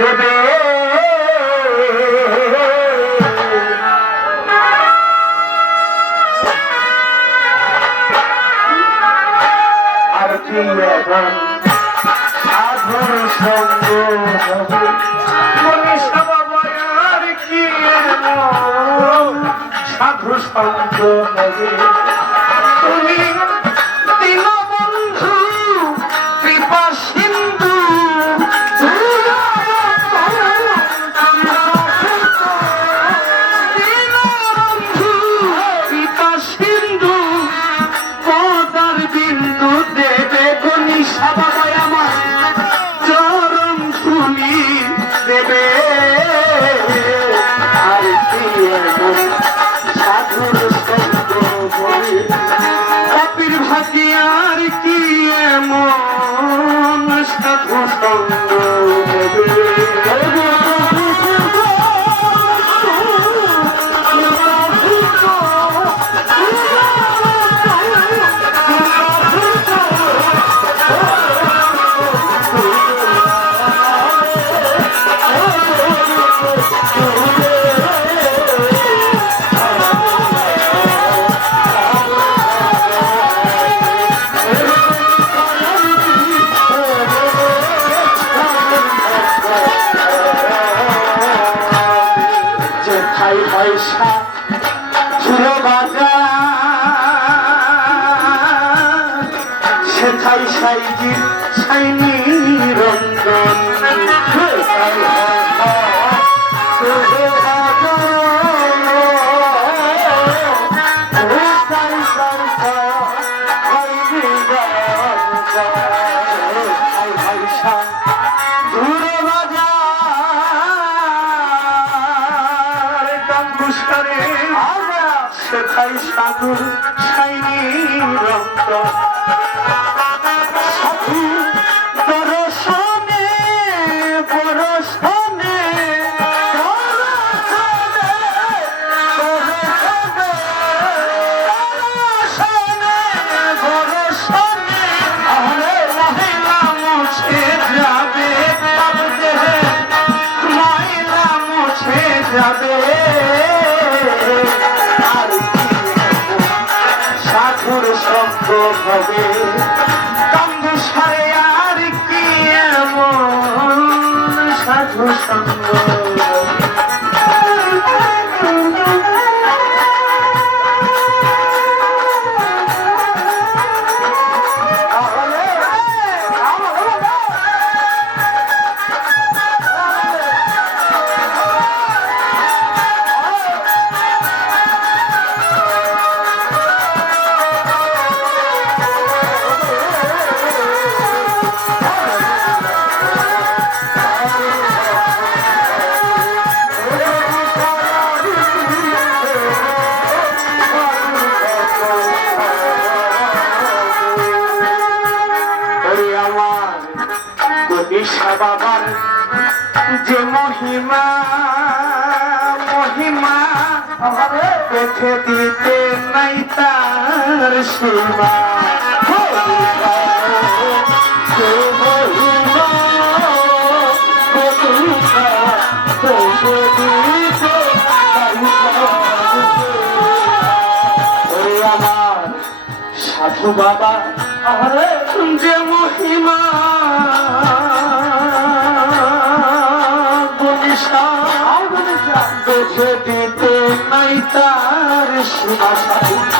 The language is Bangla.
আর কি এখন সাধুর সঙ্গ আর কি সাধু সঙ্গ তুমি আর কি এমন সঙ্গ খাই পয়সা ঝুড়ো বাজার সেথাই সাইজি সাইনি রঞ্জন ডাঙ্গুসারে সেথাই সাধু সাইনি রক্ত। সাধু দর্শনে পরশনে যাবে। সঙ্গ হবে। কান্দু সারে আর কি এমন সাধু সঙ্গ? মহিমা মহিমা দেখে দিতে নাই তার সীমা। সাধু বাবা যে মহিমা। দেখে দিতে নাই তার সীমা